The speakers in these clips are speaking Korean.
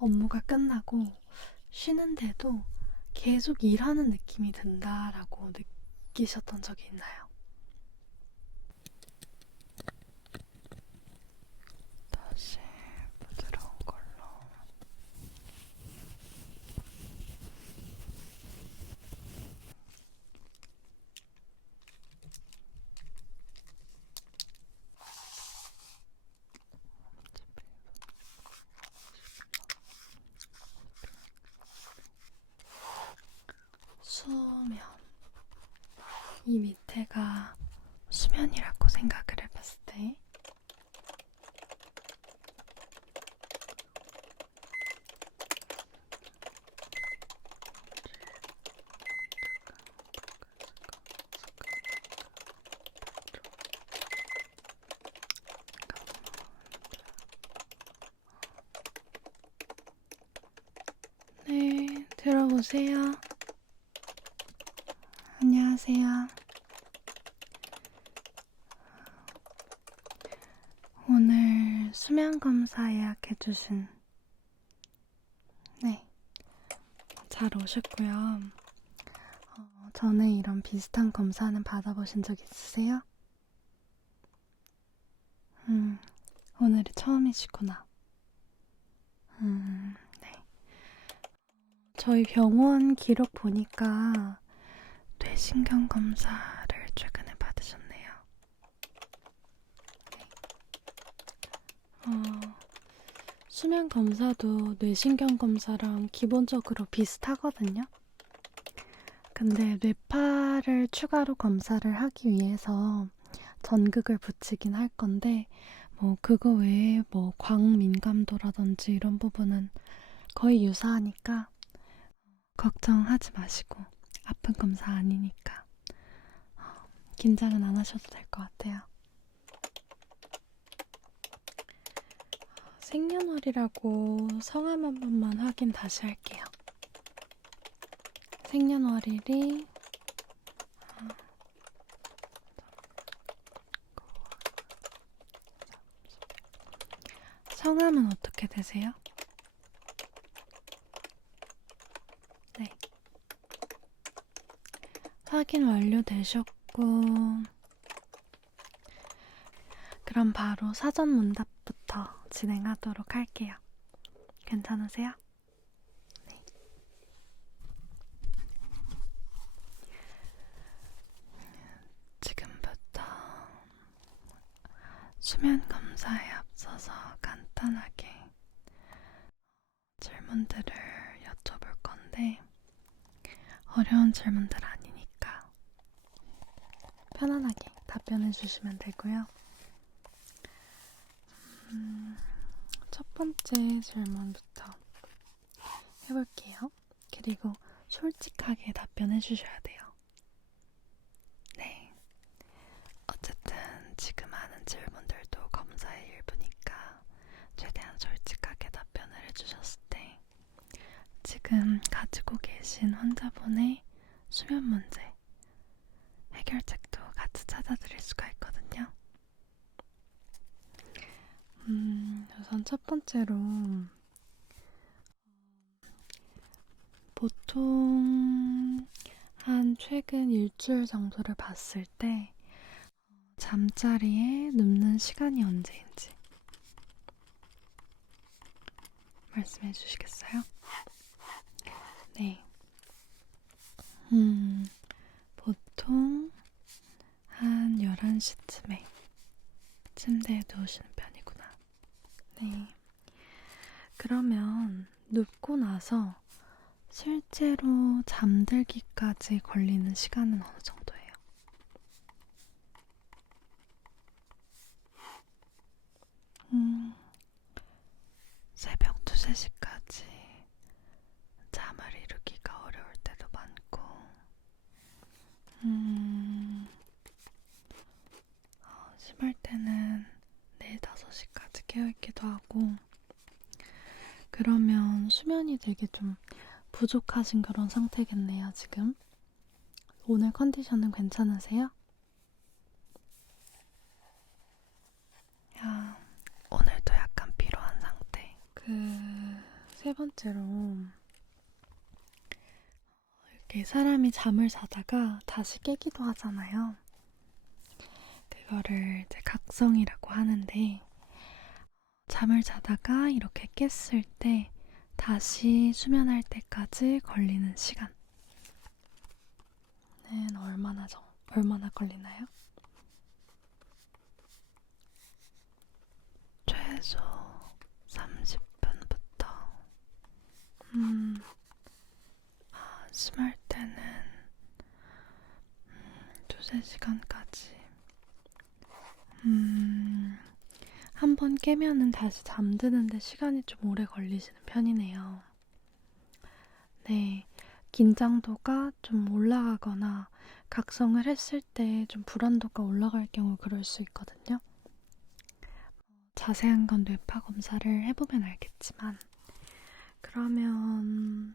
업무가 끝나고 쉬는데도 계속 일하는 느낌이 든다라고 느끼셨던 적이 있나요? 다시 부드러운 걸로. 수면. 이 밑에가 수면이라고 생각을 해봤을 때 네, 들어오세요. 안녕하세요. 오늘 수면 검사 예약해주신 네, 잘 오셨고요. 전에 이런 비슷한 검사는 받아보신 적 있으세요? 오늘이 처음이시구나. 네. 저희 병원 기록 보니까 뇌신경 검사를 최근에 받으셨네요. 네. 수면 검사도 뇌신경 검사랑 기본적으로 비슷하거든요. 근데 뇌파를 추가로 검사를 하기 위해서 전극을 붙이긴 할 건데 뭐 그거 외에 뭐 광민감도라든지 이런 부분은 거의 유사하니까 걱정하지 마시고 아픈 검사 아니니까 긴장은 안 하셔도 될 것 같아요. 생년월일하고 성함 한 번만 확인 다시 할게요. 생년월일이 성함은 어떻게 되세요? 네. 확인 완료되셨고 그럼 바로 사전 문답부터 진행하도록 할게요. 괜찮으세요? 네. 지금부터 수면 검사에 앞서서 간단하게 질문들을 여쭤볼 건데 어려운 질문들 아니니까 편안하게 답변해 주시면 되고요. 첫 번째 질문부터 해볼게요. 그리고 솔직하게 답변해 주셔야 돼요. 네. 어쨌든 지금 하는 질문들도 검사의 일부니까 최대한 솔직하게 답변을 해주셨을 때 지금 가지고 계신 환자분의 수면 문제 해결책도 같이 찾아드릴 수가 있거든요. 우선 첫 번째로 보통 한 최근 일주일 정도를 봤을 때 잠자리에 눕는 시간이 언제인지 말씀해 주시겠어요? 네. 보통 한 11시쯤에 침대에 누우시는 편이구나. 네. 그러면 눕고 나서 실제로 잠들기까지 걸리는 시간은 어느 정도예요? 새벽 2, 3시까지 잠을 이루기가 어려울 때도 많고, 심할 때는 4, 5시까지 깨어있기도 하고, 그러면 수면이 되게 좀 부족하신 그런 상태겠네요, 지금. 오늘 컨디션은 괜찮으세요? 오늘도 약간 피로한 상태. 세 번째로, 이렇게 사람이 잠을 자다가 다시 깨기도 하잖아요. 그거를 이제 각성이라고 하는데, 잠을 자다가 이렇게 깼을 때 다시 수면할 때까지 걸리는 시간은 얼마나 걸리나요? 최소 30분부터 심할 때는 2~3시간까지 한 번 깨면은 다시 잠드는데 시간이 좀 오래 걸리시는 편이네요. 네, 긴장도가 좀 올라가거나 각성을 했을 때 좀 불안도가 올라갈 경우 그럴 수 있거든요. 자세한 건 뇌파 검사를 해보면 알겠지만, 그러면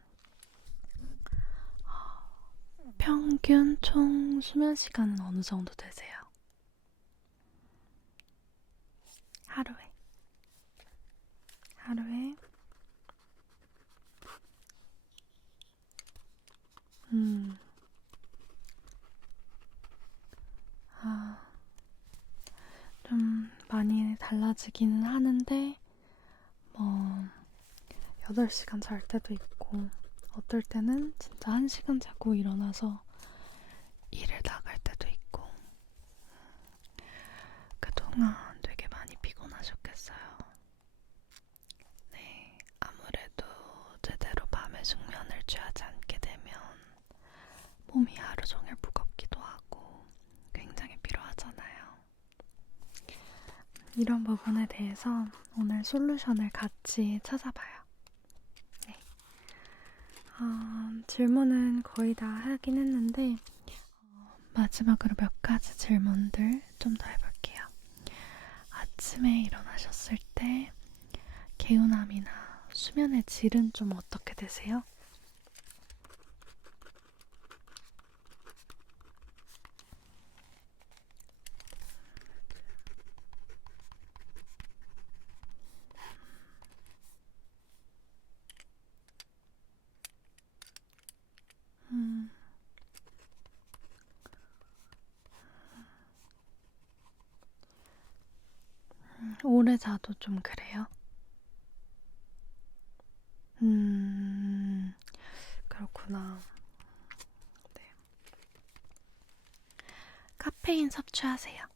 평균 총 수면 시간은 어느 정도 되세요? 하루에? 음, 아, 좀 많이 달라지기는 하는데, 뭐, 8시간 잘 때도 있고, 어떨 때는 진짜 1시간 자고 일어나서 일을 나갈 때도 있고, 그동안 되게 많이 피곤하셨겠어요. 네, 아무래도 제대로 밤에 숙면을 취하지 않게 되면 몸이 하루 종일 무겁기도 하고 굉장히 피로하잖아요. 이런 부분에 대해서 오늘 솔루션을 같이 찾아봐요. 네. 질문은 거의 다 하긴 했는데 마지막으로 몇 가지 질문들 좀 더 해볼게요. 아침에 일어나셨을 때 개운함이나 수면의 질은 좀 어떻게 되세요? 오래 자도 좀 그래요? 그렇구나. 네. 카페인 섭취하세요?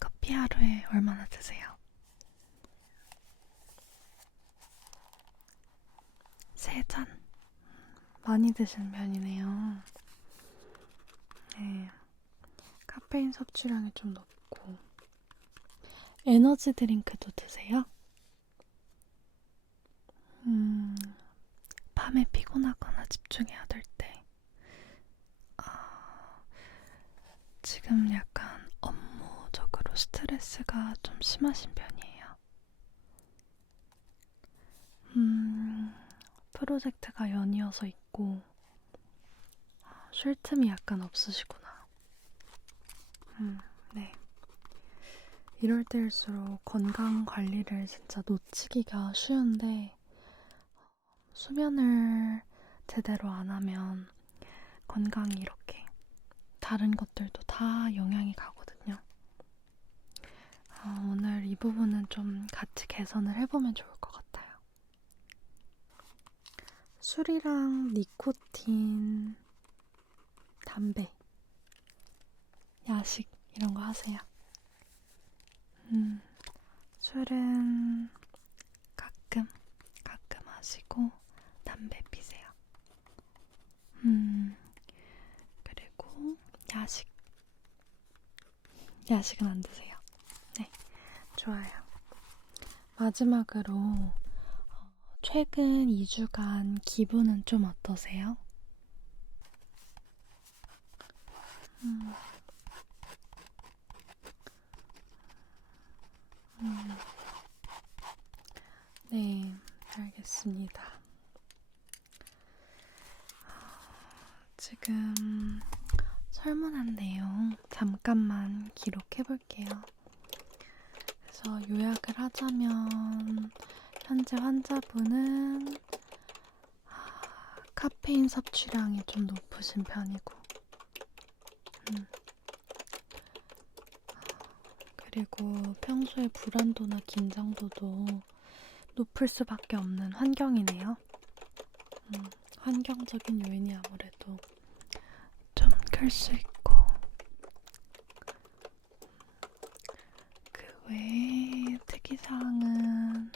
커피 하루에 얼마나 드세요? 3잔? 많이 드시는 편이네요. 네. 카페인 섭취량이 좀 높고. 에너지 드링크도 드세요? 밤에 피곤하거나 집중해야 될 때. 지금 약간 업무적으로 스트레스가 좀 심하신 편이에요. 프로젝트가 연이어서 있고, 쉴 틈이 약간 없으시구나. 네. 이럴 때일수록 건강 관리를 진짜 놓치기가 쉬운데, 수면을 제대로 안 하면 건강이 이렇게 다른 것들도 다 영향이 가거든요. 오늘 이 부분은 좀 같이 개선을 해보면 좋을 것 같아요. 술이랑 니코틴, 담배, 야식 이런 거 하세요? 술은 가끔 하시고 담배 피세요. 그리고 야식은 안 드세요. 네, 좋아요. 마지막으로 최근 2주간 기분은 좀 어떠세요? 네, 알겠습니다. 지금 설문한 내용 잠깐만 기록해 볼게요. 그래서 요약을 하자면 현재 환자분은 카페인 섭취량이 좀 높으신 편이고 그리고 평소에 불안도나 긴장도도 높을 수밖에 없는 환경이네요. 환경적인 요인이 아무래도 좀 클 수 있고 그 외에 특이사항은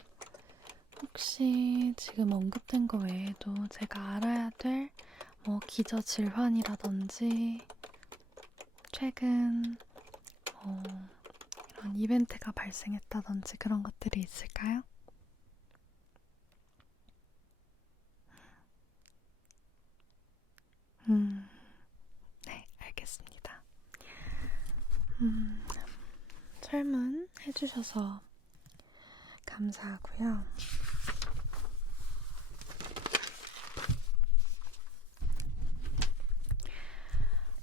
혹시 지금 언급된 거 외에도 제가 알아야 될 뭐 기저질환이라든지 최근 이런 이벤트가 발생했다든지 그런 것들이 있을까요? 네, 알겠습니다. 설문 해주셔서 감사하고요.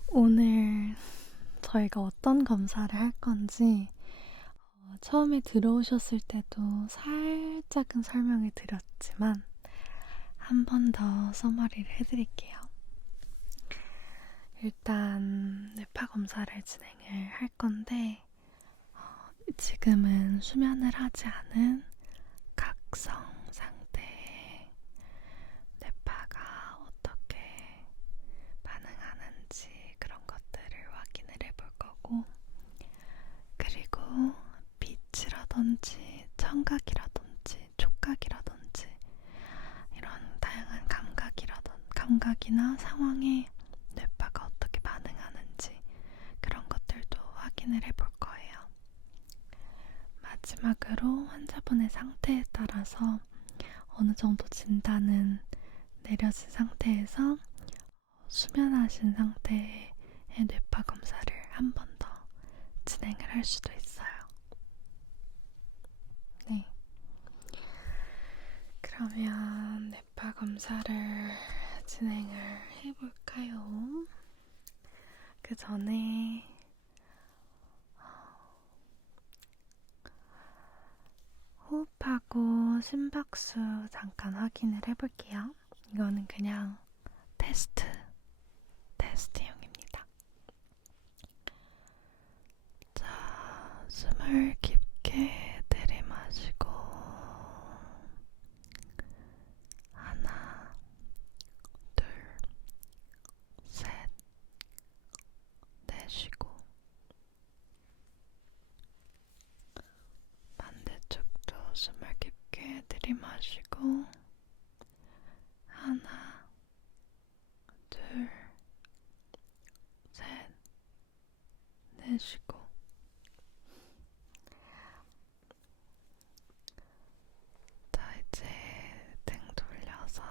오늘 저희가 어떤 검사를 할 건지 처음에 들어오셨을 때도 살짝은 설명을 드렸지만 한 번 더 서머리를 해드릴게요. 일단 뇌파 검사를 진행을 할 건데 지금은 수면을 하지 않은 각성 상태의 뇌파가 어떻게 반응하는지 그런 것들을 확인을 해볼 거고 그리고 빛이라든지 청각이라든지 촉각이라든지 이런 다양한 감각이나 상황에 뇌파가 어떻게 반응하는지 그런 것들도 확인을 해볼 거예요. 마지막으로 환자분의 상태에 따라서 어느 정도 진단은 내려진 상태에서 수면하신 상태의 뇌파 검사를 한 번 더 진행을 할 수도 있어요. 네. 그러면 뇌파 검사를 진행을 해볼까요? 그 전에 호흡하고 심박수 잠깐 확인을 해볼게요. 이거는 그냥 테스트용입니다. 자, 숨을 깊게 들이마시고 하나, 둘, 셋, 내쉬고 반대쪽도 숨을 깊게 들이마시고 하나, 둘, 셋, 내쉬고 자, 이제 등 돌려서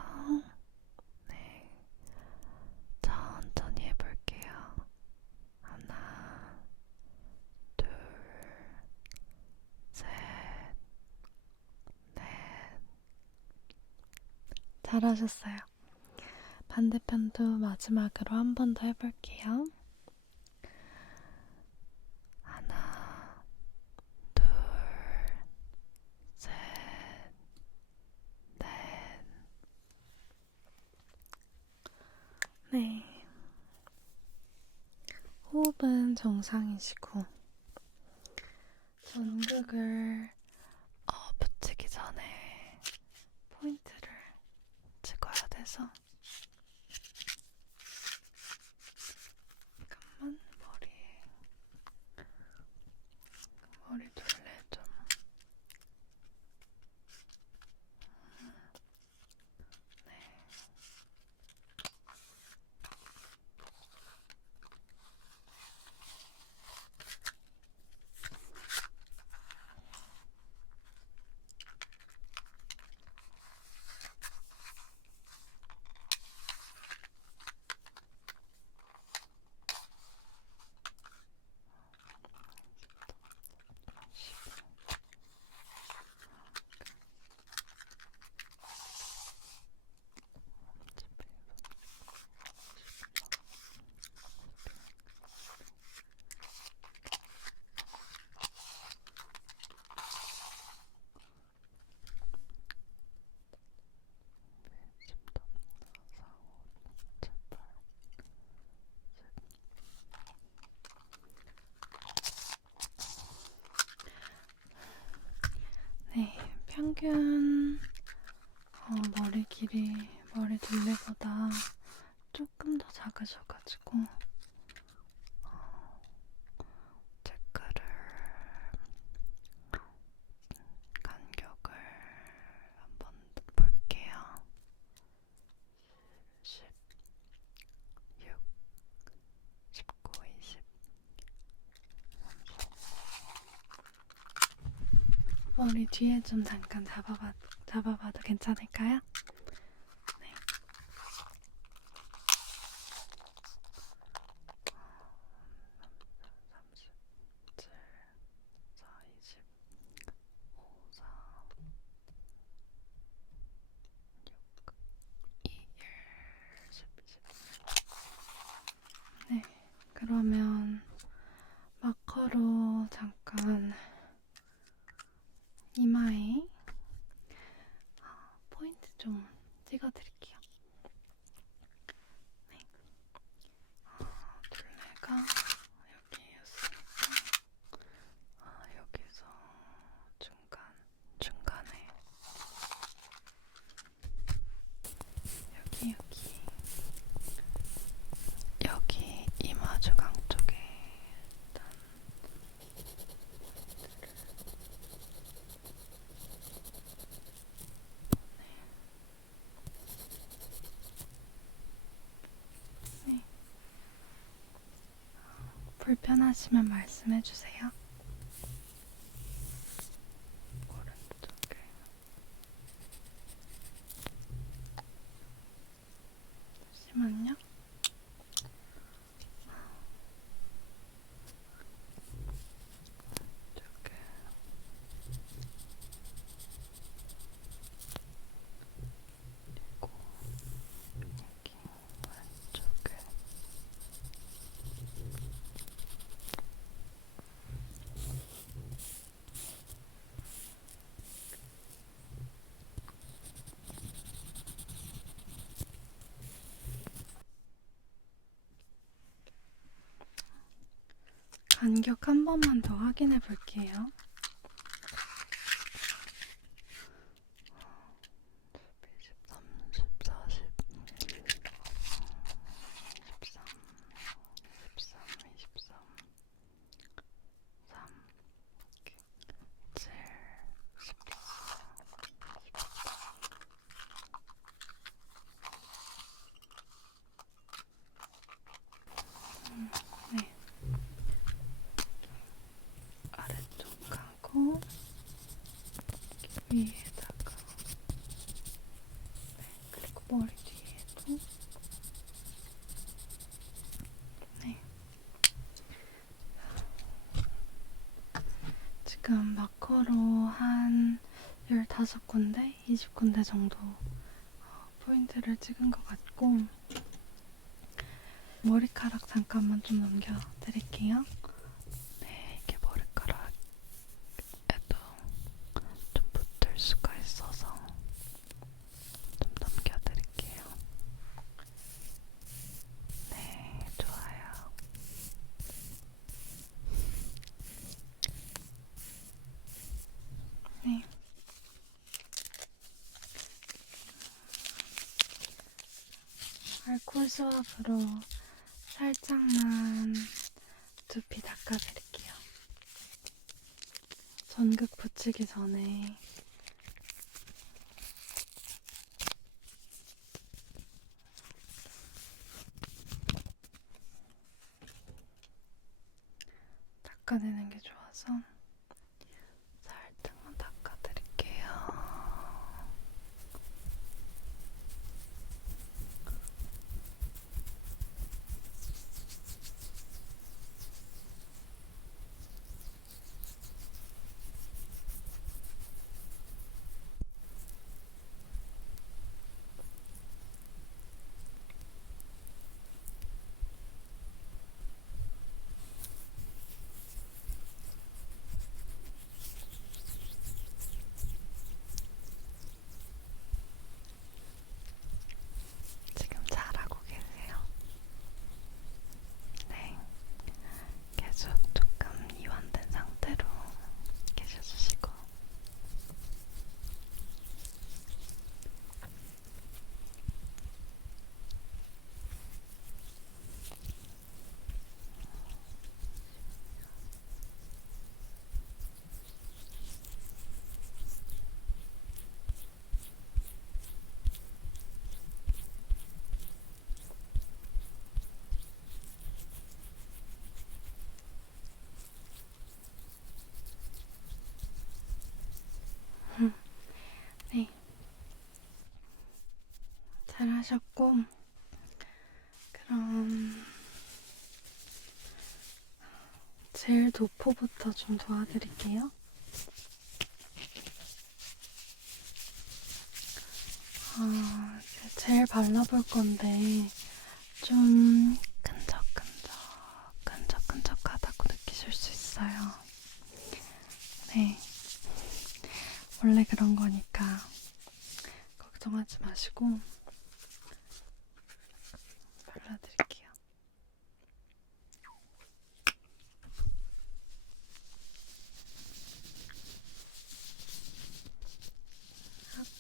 네, 천천히 해볼게요. 하나, 둘, 셋, 넷. 잘하셨어요. 반대편도 마지막으로 한 번 더 해볼게요. 하나, 둘, 셋, 넷. 네. 호흡은 정상이시고 전극을 붙이기 전에 포인트를 찍어야 돼서 잠깐만 머리 둘레 좀 네. 평균 머리 길이 머리 둘레보다 조금 더 작으셔가지고 체크를 간격을 한번 볼게요. 10, 6, 19, 20, 30. 머리 뒤에 좀 잠깐 잡아봐도 괜찮을까요? 네. 37, 4, 20, 5, 4, 6, 2, 1, 10, 20. 네, 그러면 마커로 잠깐 이마에 포인트 좀 찍어드릴게요. 네. 둘레가 여기였으니까 여기서 중간에 여기 이마 중앙 쪽에 일단 네. 불편하시면 말씀해주세요. 오른쪽에 잠시만요. 이쪽에 그리고 여기 왼쪽에 간격 한 번만 더 확인해 볼게요. 30, 40, 13, 23, 3, 7, 14, 네. 아래쪽 가고 위에다가 네. 그리고 머리 뒤에도 네. 지금 마커로 한 15군데, 20군데 정도 포인트를 찍은 것 같고 머리카락 잠깐만 좀 넘겨드릴게요. 네, 이게 머리카락에도 좀 붙을 수가 있어서 좀 넘겨드릴게요. 네, 좋아요. 네. 알콜 수압으로 살짝만 두피 닦아드릴게요. 전극 붙이기 전에 닦아내는 게 좋아서 살짝만 닦아드릴게요. 잘 하셨고, 그럼 젤 도포부터 좀 도와드릴게요. 이제 젤 발라볼 건데 좀 끈적끈적하다고 느끼실 수 있어요. 네, 원래 그런 거니까 걱정하지 마시고 발라드릴게요.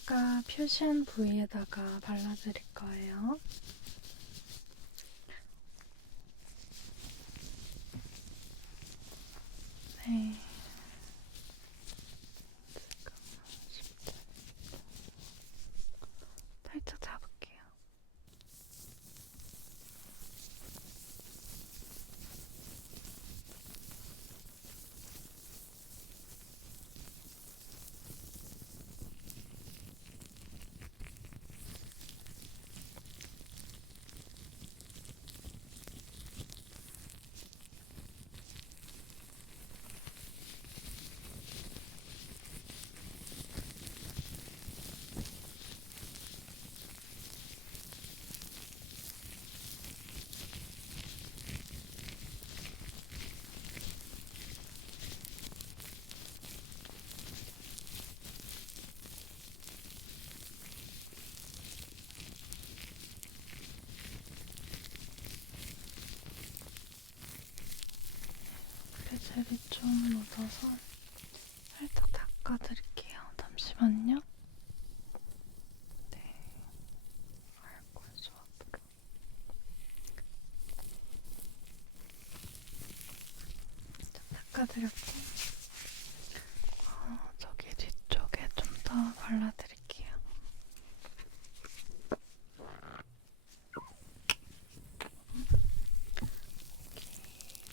아까 표시한 부위에다가 발라드릴 거예요. 네. 살짝 잡을게요. 젤이 좀 묻어서 살짝 닦아드릴게요. 잠시만요. 네, 알콜 수압으로 닦아드렸고, 저기 뒤쪽에 좀 더 발라드릴게요.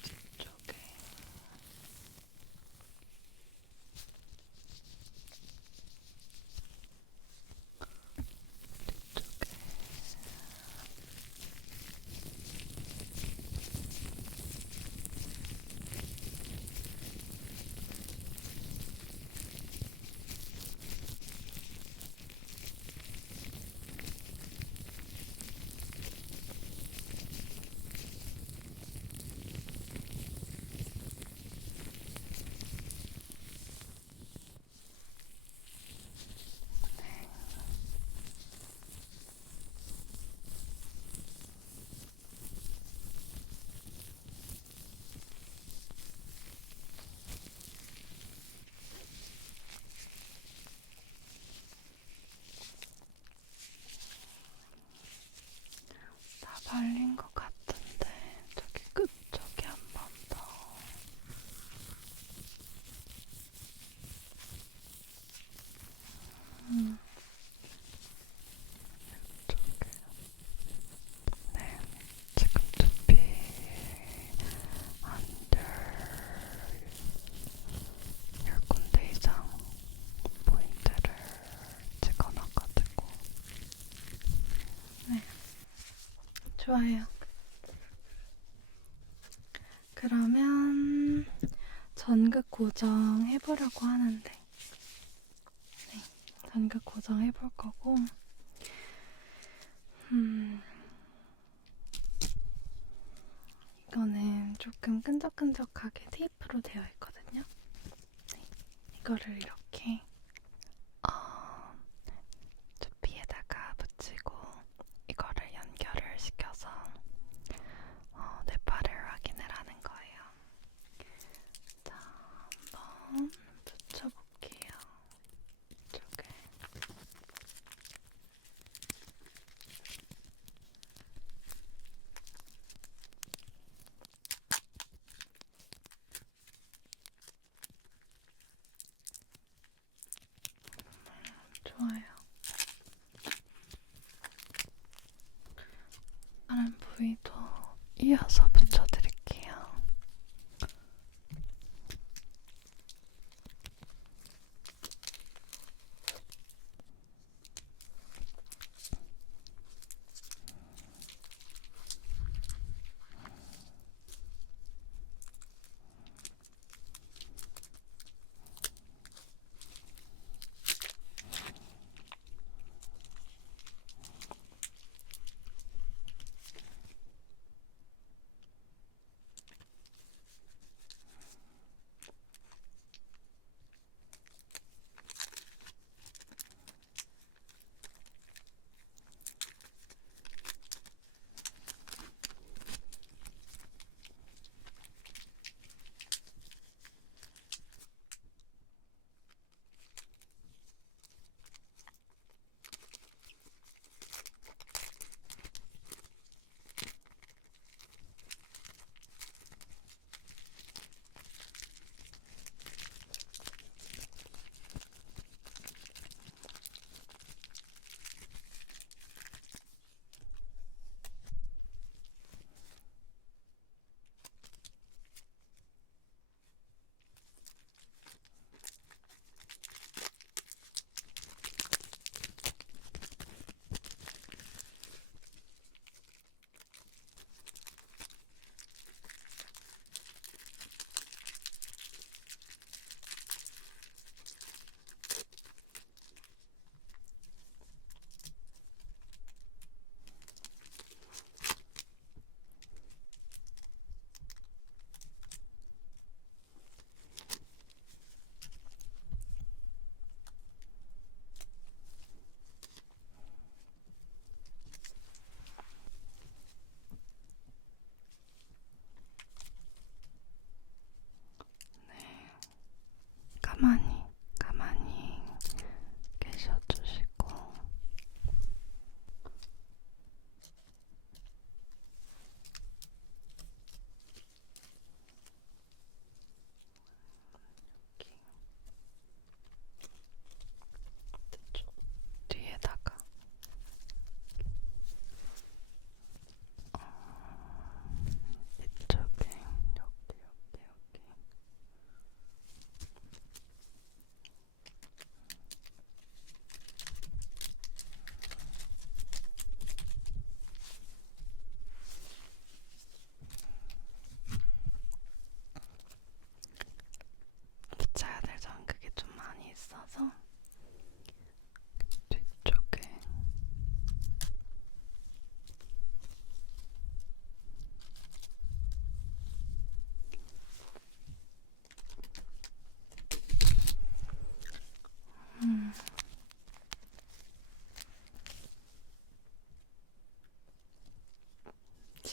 뒤쪽에 다 발린 것 같은데 저기 끝쪽에 한 번 더. 이쪽에. 네, 지금 두피 under 10군데 이상 포인트를 찍어놔가지고. 네, 좋아요. 그러면 전극 고정 해보려고 하는데, 네, 전극 고정 해볼 거고, 이거는 조금 끈적끈적하게 테이프로 되어 있거든요. 네, 이거를 이렇게 두피에다가 붙이고 이거를 연결을 시켜서 뇌파를 확인을 하는 거예요. 자, 한번 붙여볼게요. 이쪽에. 좋아요. 다른 부위도 이어서 붙여드릴게요.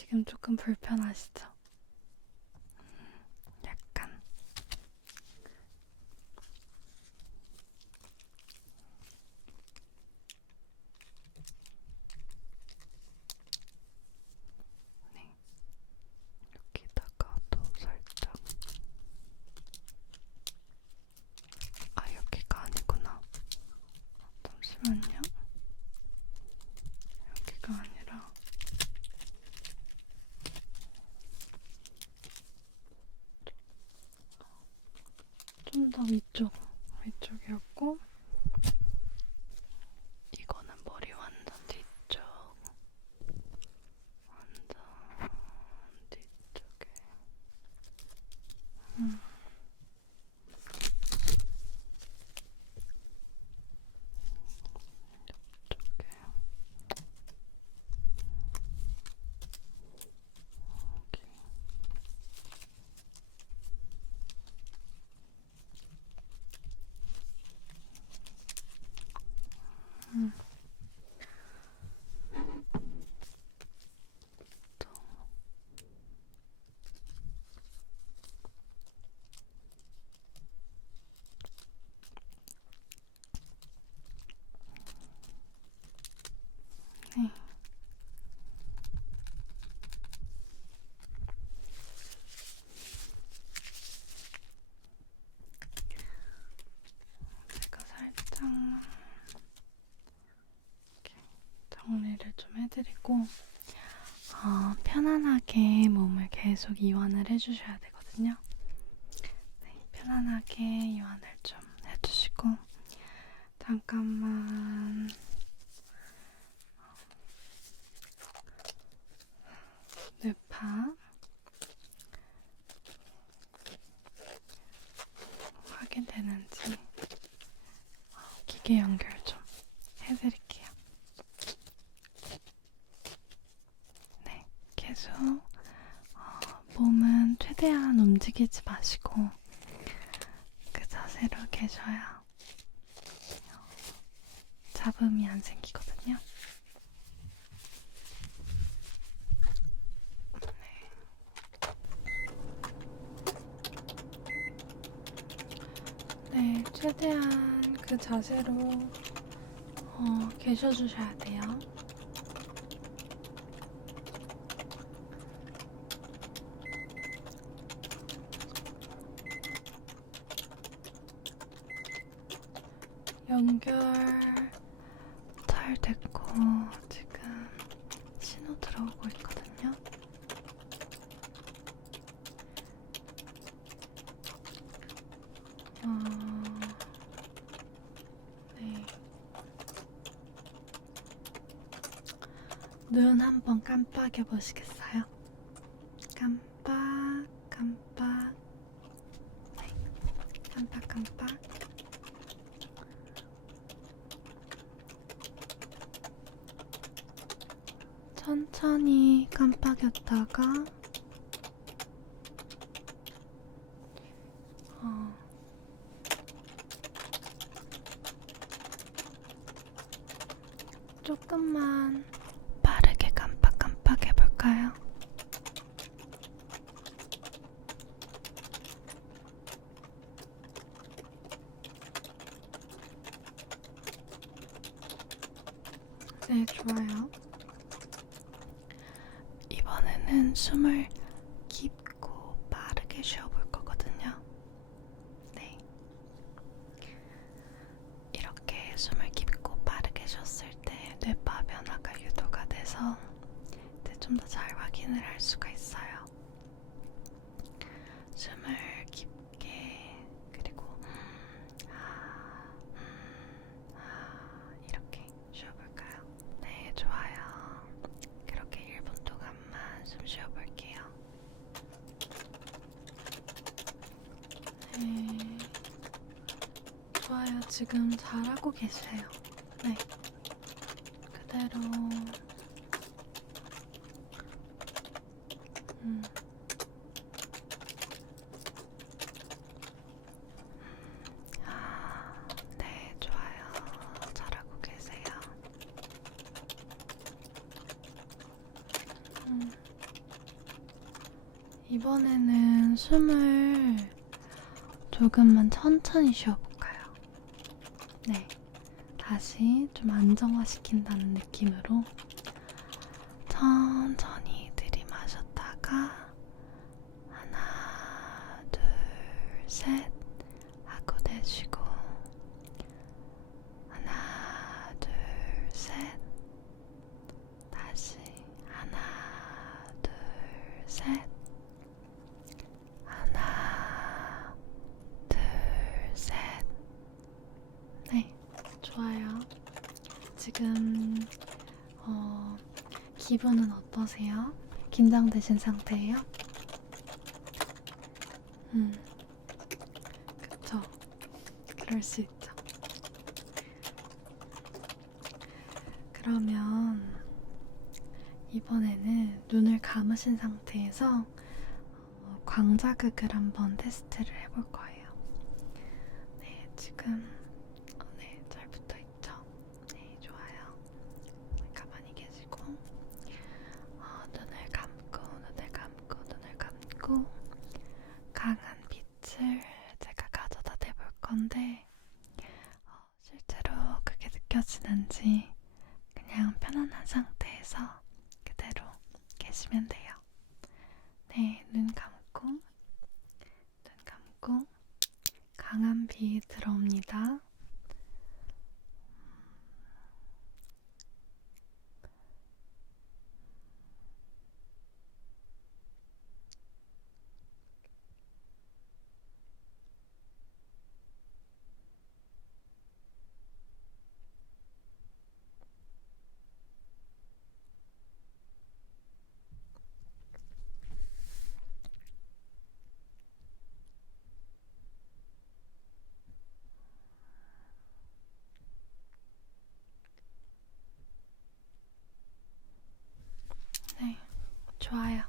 지금 조금 불편하시죠? 약간. 네. 여기다가도 살짝. 아, 여기가 아니구나. 잠시만요. 여기가 아니라 좀 더 위쪽이었고, 이거는 머리 완전 뒤쪽, 완전 뒤쪽에. 이쪽에. 여기. 또. 네. 제가 살짝만 이렇게 정리를 좀 해드리고, 편안하게 몸을 계속 이완을 해주셔야 되거든요. 네, 편안하게 이완을 좀 해주시고, 잠깐만 뇌파 확인되는지 기계 연결 좀 해드릴게요. 네, 계속 몸은 최대한 움직이지 마시고 그 자세로 계셔야 잡음이 안 생기거든요. 네, 최대한 그 자세로 계셔주셔야 돼요. 연결 잘 됐고 지금 신호 들어오고 있거든요. 네. 눈 한번 깜빡여 보시겠어요? 깜빡, 깜빡. 네. 깜빡, 깜빡. 천천히 깜빡였다가 조금만 빠르게 깜빡깜빡 해볼까요? 네, 좋아요. 이번에는 숨을 깊고 빠르게 쉬어볼 거거든요. 네. 이렇게 숨을 깊고 빠르게 쉬었을 때 뇌파 변화가 유도가 돼서 좀 더 잘 확인을 할 수가 있어요. 숨을 깊게 그리고 이렇게 쉬어볼까요? 네, 좋아요. 그렇게 1분 동안만 숨 쉬어볼게요. 네, 좋아요. 지금 잘하고 계세요. 네, 그대로 네, 좋아요. 잘하고 계세요. 이번에는 숨을 조금만 천천히 쉬어볼까요? 네. 다시 좀 안정화시킨다는 느낌으로 천천히 들이마셨다가 하나, 둘, 셋 하고 내쉬고 하나, 둘, 셋 다시 하나, 둘, 셋 하나, 둘, 셋 네, 좋아요. 지금 기분은 어떠세요? 긴장되신 상태예요? 그쵸. 그럴 수 있죠. 그러면 이번에는 눈을 감으신 상태에서 광자극을 한번 테스트를 해볼 거예요. 네, 지금 네, 잘 붙어있죠? 네, 좋아요. 가만히 계시고 눈을 감고 강한 빛을 제가 가져다 대볼 건데 실제로 그게 느껴지는지 그냥 편안한 상태에서 그대로 계시면 돼요. 네, 눈 감고 강한 빛 들어옵니다. 네, 좋아요.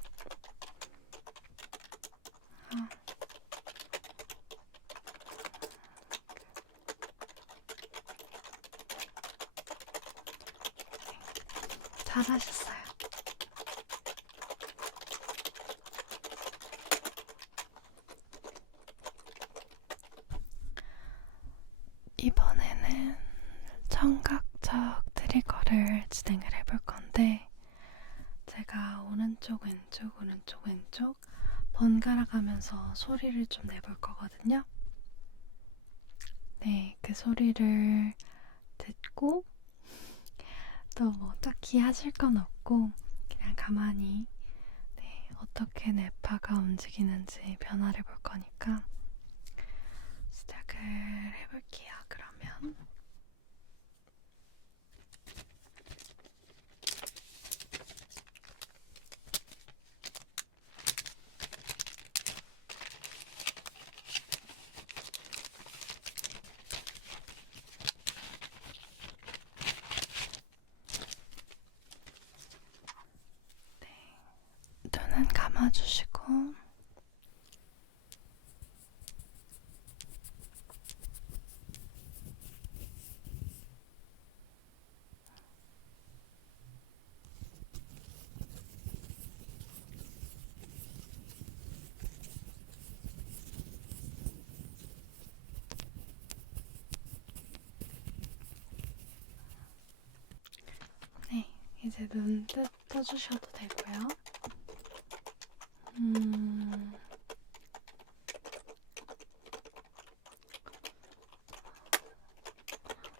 잘하셨어요. 이번에는 청각적 트리거를 진행을 해볼 건데 제가 오른쪽 왼쪽 번갈아 가면서 소리를 좀 내볼 거거든요. 네, 그 소리를 듣고 또 뭐 딱히 하실 건 없고 그냥 가만히 네, 어떻게 뇌파가 움직이는지 변화를 볼 거니까 시작을 해볼게요. 그러면 눈은 감아주시고 네, 이제 눈 떠주셔도 되고요.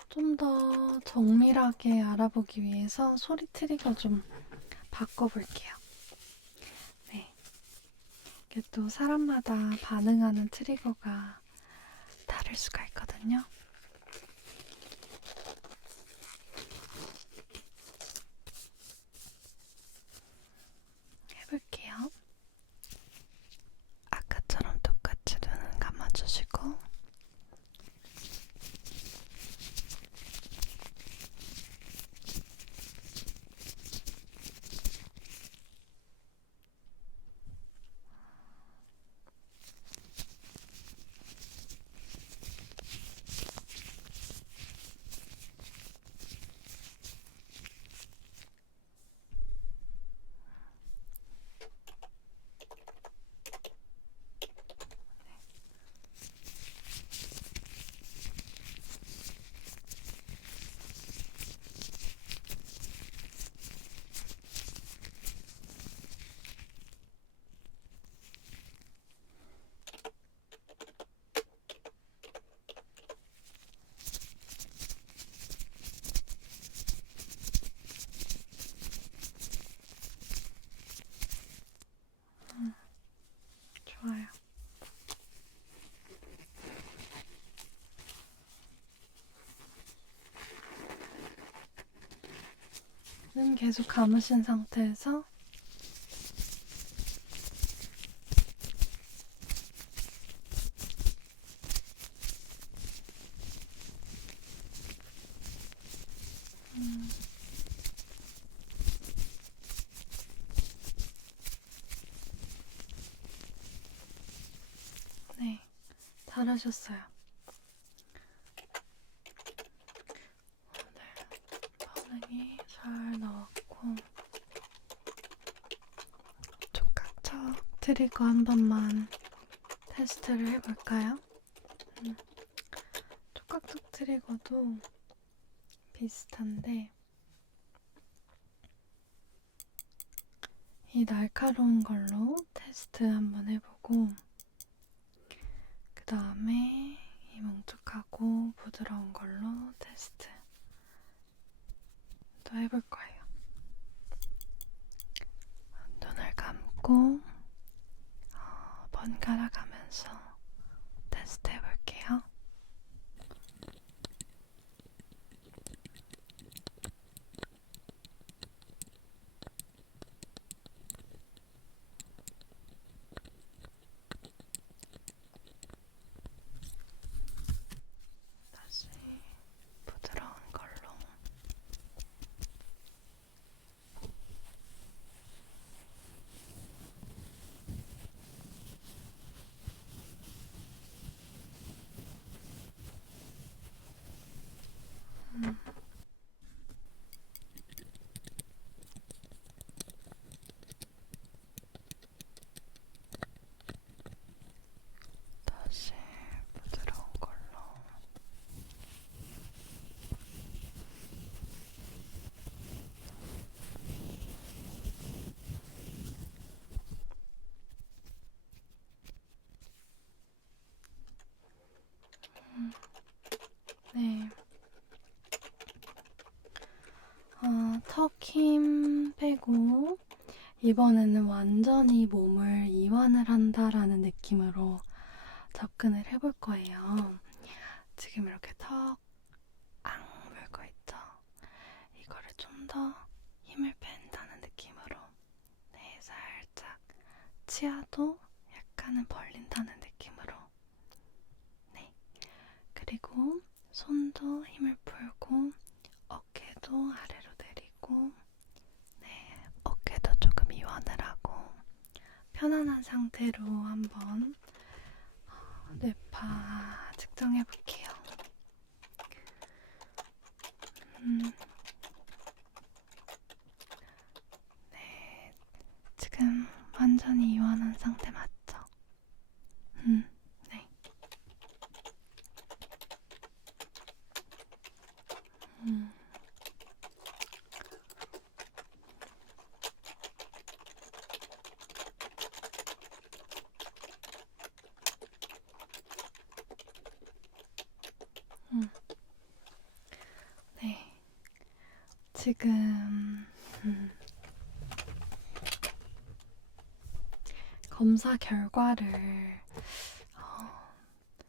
좀 더 정밀하게 알아보기 위해서 소리 트리거 좀 바꿔볼게요. 네, 이게 또 사람마다 반응하는 트리거가 다를 수가 있거든요. 해볼게요. 아까처럼 똑같이 눈은 감아주시고 눈 계속 감으신 상태에서 네, 잘하셨어요. 반응이 잘 나왔고 촉각적 트리거 한 번만 테스트를 해볼까요? 촉각적 트리거도 비슷한데 이 날카로운 걸로 테스트 한번 해보고 그 다음에 이 뭉툭하고 부드러운 걸로 테스트 또 해볼 거예요. 눈을 감고 번갈아 가면서 테스트 해볼게요. 다시 부드러운 걸로 다시 부드러운 걸로 네. 턱 힘 빼고 이번에는 완전히 몸을 이완을 한다라는 느낌으로 접근을 해볼 거예요. 지금 이렇게 턱 앙 물고 있죠? 이거를 좀 더 힘을 뺀다는 느낌으로 네, 살짝 치아도 약간은 벌린다는 느낌으로 네, 그리고 손도 힘을 풀고 어깨도 아래로 내리고 네, 어깨도 조금 이완을 하고 편안한 상태로 한번 뇌파 측정해 볼게요. 네, 지금 완전히 이완한 상태 맞죠? 네. 네. 지금 검사 결과를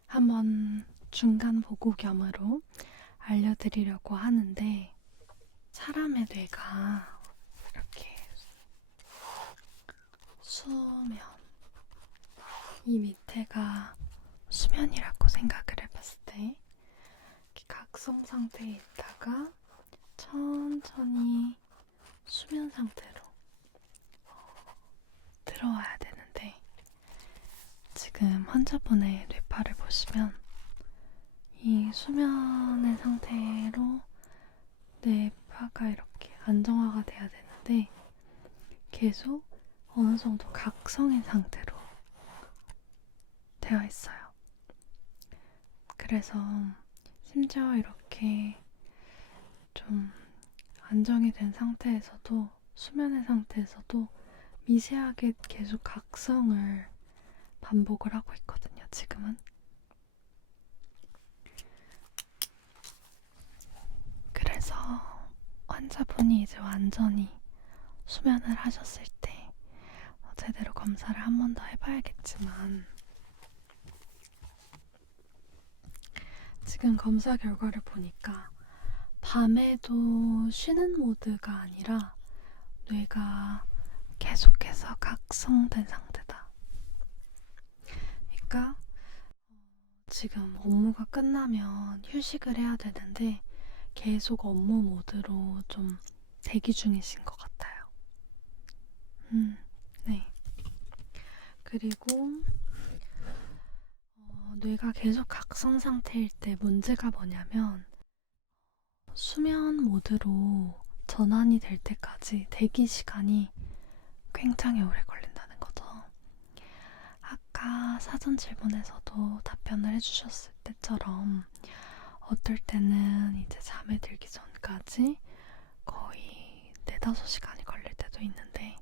한번 중간 보고 겸으로 알려드리려고 하는데 사람의 뇌가 이렇게 수면 이 밑에가 수면이라고 생각을 해봤을 때 이렇게 각성 상태에 있다가 천천히 수면 상태로 들어와야 되는데 지금 환자분의 뇌파를 보시면 이 수면의 상태로 뇌파가 이렇게 안정화가 돼야 되는데 계속 어느 정도 각성의 상태로 되어 있어요. 그래서 심지어 이렇게 좀 안정이 된 상태에서도 수면의 상태에서도 미세하게 계속 각성을 반복을 하고 있거든요, 지금은. 그래서 환자분이 이제 완전히 수면을 하셨을 때 제대로 검사를 한 번 더 해봐야겠지만 지금 검사 결과를 보니까 밤에도 쉬는 모드가 아니라 뇌가 계속해서 각성된 상태다. 그러니까 지금 업무가 끝나면 휴식을 해야 되는데 계속 업무 모드로 좀 대기 중이신 것 같아요. 네. 그리고 뇌가 계속 각성 상태일 때 문제가 뭐냐면 수면 모드로 전환이 될 때까지 대기 시간이 굉장히 오래 걸린다는 거죠. 아까 사전 질문에서도 답변을 해주셨을 때처럼 어떨 때는 이제 잠에 들기 전까지 거의 4~5시간이 걸릴 때도 있는데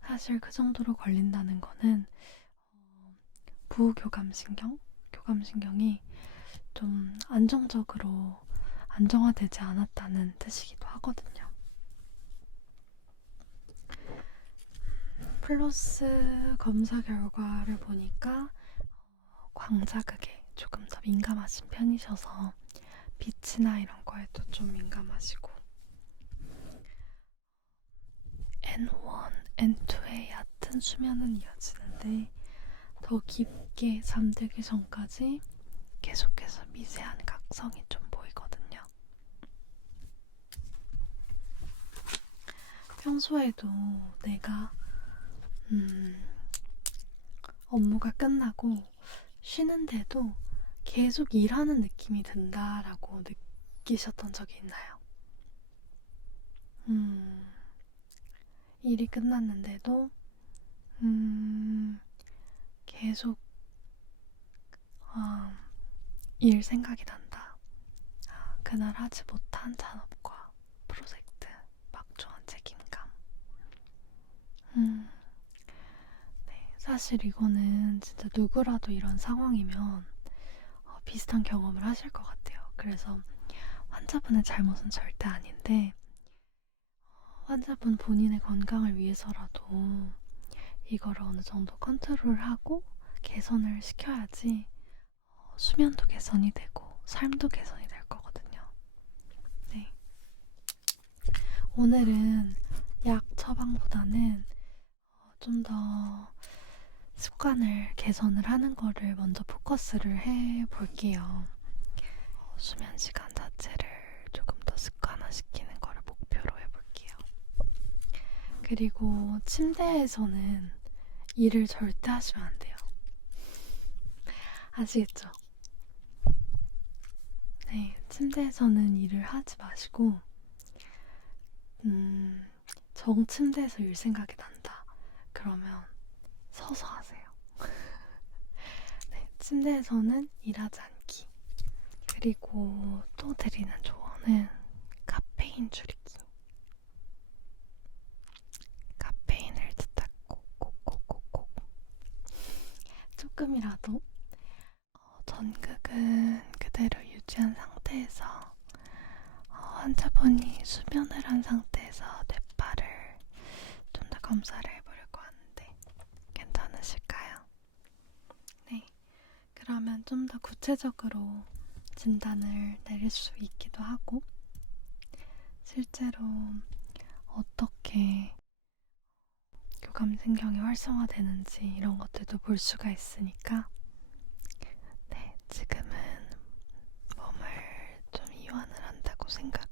사실 그 정도로 걸린다는 거는 교감신경이 좀 안정적으로 안정화되지 않았다는 뜻이기도 하거든요. 플러스 검사 결과를 보니까 광자극에 조금 더 민감하신 편이셔서 빛이나 이런 거에도 좀 민감하시고 N1, N2의 얕은 수면은 이어지는데 더 깊게 잠들기 전까지 계속해서 미세한 각성이 좀 보이거든요. 평소에도 내가 업무가 끝나고 쉬는데도 계속 일하는 느낌이 든다라고 느끼셨던 적이 있나요? 일이 끝났는데도 계속 일 생각이 난다. 그날 하지 못한 잔업과 프로젝트, 막중한 책임감. 네, 사실 이거는 진짜 누구라도 이런 상황이면 비슷한 경험을 하실 것 같아요. 그래서 환자분의 잘못은 절대 아닌데 환자분 본인의 건강을 위해서라도 이거를 어느 정도 컨트롤하고 개선을 시켜야지 수면도 개선이 되고 삶도 개선이 될 거거든요. 네. 오늘은 약 처방보다는 좀 더 습관을 개선을 하는 거를 먼저 포커스를 해 볼게요. 수면 시간 자체를 조금 더 습관화시키는 거를 목표로 해볼게요. 그리고 침대에서는 일을 절대 하시면 안 돼요. 아시겠죠? 네, 침대에서는 일을 하지 마시고 정침대에서 일 생각이 난다. 그러면 서서 하세요. 네, 침대에서는 일하지 않기. 그리고 또 드리는 조언은 카페인 줄이기. 카페인을 진짜 꼭꼭꼭꼭꼭 조금이라도 전극은 그대로 유지한 상태에서 환자분이 수면을 한 상태에서 뇌파를 좀 더 검사를 해보려고 하는데 괜찮으실까요? 네, 그러면 좀 더 구체적으로 진단을 내릴 수 있기도 하고 실제로 어떻게 교감신경이 활성화되는지 이런 것들도 볼 수가 있으니까 네, 지금은 몸을 좀 이완을 한다고 생각을